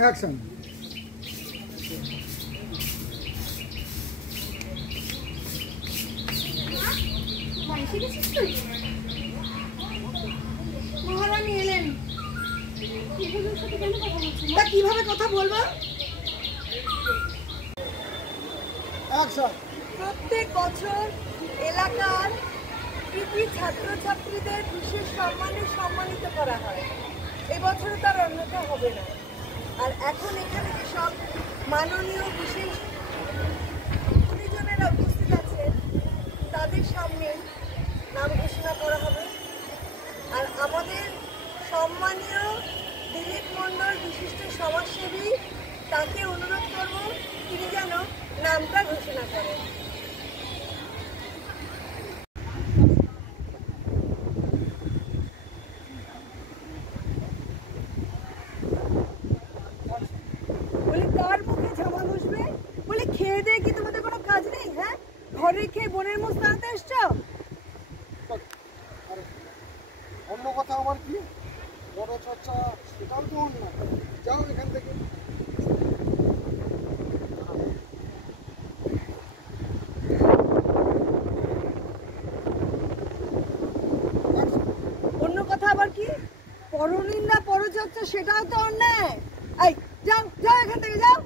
Action. মহারানী এলেন, তা কিভাবে কথা বলবো? অ্যাকশন। প্রত্যেক বছর এলাকার কৃতি ছাত্রছাত্রীদের বিশেষ সম্মানে সম্মানিত করা হয়, এবছরও তার অন্যথা হবে না। আর এখন এখানে সব মাননীয় বিশেষ গুণীজনেরা উপস্থিত আছেন, তাদের সামনে নাম ঘোষণা করা হবে। আর আমাদের সম্মানীয় দিলীপ মণ্ডল বিশিষ্ট সমাজসেবী, তাকে অনুরোধ করব তিনি যেন নামটা ঘোষণা করেন। বলে কার মুখে ঝামা বসবে? বলে খেয়ে দিয়ে কি তোমাদের কোনো কাজ নেই? হ্যাঁ, ঘরে খেয়ে বোনের মুখ টানতে এসছো? অন্য কথা আবার কি? বড় চর্চা সেটাও তো অন্য। যাও এখান থেকে। অন্য কথা আবার কি? পরনিন্দা পরচর্চা সেটাও তো অন্যায়। এই যাও যাও এখান থেকে যাও।